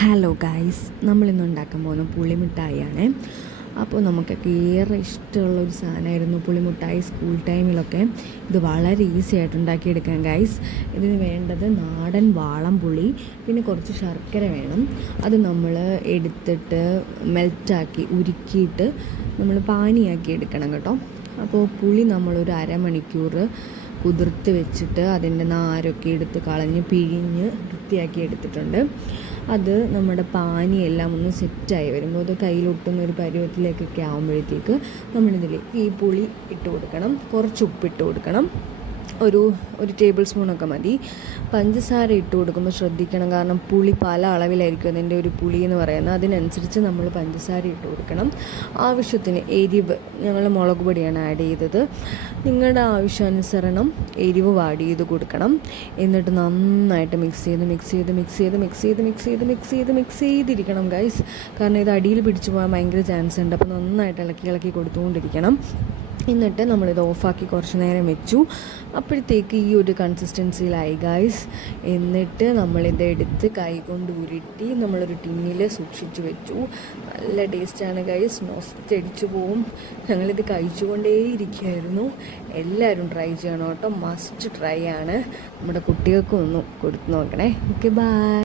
Hello guys, നമ്മളിന്ന് ഉണ്ടാക്കാൻ പോകുന്ന പുളിമിഠായിയാണ്. അപ്പോൾ നമുക്കൊക്കെ ഏറെ ഇഷ്ടമുള്ളൊരു സാധനമായിരുന്നു പുളിമിഠായി സ്കൂൾ ടൈമിലൊക്കെ. ഇത് വളരെ ഈസി ആയിട്ട് ഉണ്ടാക്കിയെടുക്കാം ഗായ്സ്. ഇതിന് വേണ്ടത് നാടൻ വാളംപുളി, പിന്നെ കുറച്ച് ശർക്കര വേണം. അത് നമ്മൾ എടുത്തിട്ട് മെൽറ്റാക്കി ഉരുക്കിയിട്ട് നമ്മൾ പാനിയാക്കി എടുക്കണം കേട്ടോ. അപ്പോൾ പുളി നമ്മളൊരു അരമണിക്കൂർ കുതിർത്ത് വെച്ചിട്ട് അതിൻ്റെ നാരൊക്കെ എടുത്ത് കളഞ്ഞ് പിഴിഞ്ഞ് വൃത്തിയാക്കി എടുത്തിട്ടുണ്ട്. അത് നമ്മുടെ പാനിയെല്ലാം ഒന്ന് സെറ്റായി വരുമ്പോൾ അത് കയ്യിലൊട്ടുന്ന ഒരു പരുവത്തിലേക്കൊക്കെ ആകുമ്പോഴത്തേക്ക് നമ്മളിതിൽ ഈ പുളി ഇട്ട് കൊടുക്കണം. കുറച്ച് ഉപ്പിട്ട് കൊടുക്കണം. ഒരു ടേബിൾ സ്പൂണൊക്കെ മതി. പഞ്ചസാര ഇട്ട് കൊടുക്കുമ്പോൾ ശ്രദ്ധിക്കണം, കാരണം പുളി പല അളവിലായിരിക്കും അതിൻ്റെ ഒരു പുളി എന്ന് പറയുന്നത്. അതിനനുസരിച്ച് നമ്മൾ പഞ്ചസാര ഇട്ട് കൊടുക്കണം. ആവശ്യത്തിന് എരിവ്, ഞങ്ങൾ മുളക് പൊടിയാണ് ആഡ് ചെയ്തത്. നിങ്ങളുടെ ആവശ്യാനുസരണം എരിവ് ആഡ് ചെയ്ത് കൊടുക്കണം. എന്നിട്ട് നന്നായിട്ട് മിക്സ് ചെയ്തിരിക്കണം ഗൈസ്. കാരണം ഇത് അടിയിൽ പിടിച്ചു പോകാൻ ഭയങ്കര ചാൻസ് ഉണ്ട്. അപ്പോൾ നന്നായിട്ട് ഇളക്കി കൊടുത്തുകൊണ്ടിരിക്കണം. എന്നിട്ട് നമ്മളിത് ഓഫാക്കി കുറച്ച് നേരം വെച്ചു. അപ്പോഴത്തേക്ക് ഈ ഒരു കൺസിസ്റ്റൻസിയിലായി ഗൈസ്. എന്നിട്ട് നമ്മളിത് എടുത്ത് കൈകൊണ്ട് ഉരുട്ടി നമ്മളൊരു ടിന്നിൽ സൂക്ഷിച്ചു വെച്ചു. നല്ല ടേസ്റ്റാണ് ഗൈസ്, നൊസ്റ്റടിച്ചു പോവും. ഞങ്ങളിത് കഴിച്ചുകൊണ്ടേയിരിക്കുകയായിരുന്നു. എല്ലാവരും ട്രൈ ചെയ്യണം കേട്ടോ, മസ്റ്റ് ട്രൈ ആണ്. നമ്മുടെ കുട്ടികൾക്കും ഒന്ന് കൊടുത്തു നോക്കണേ. Okay, by.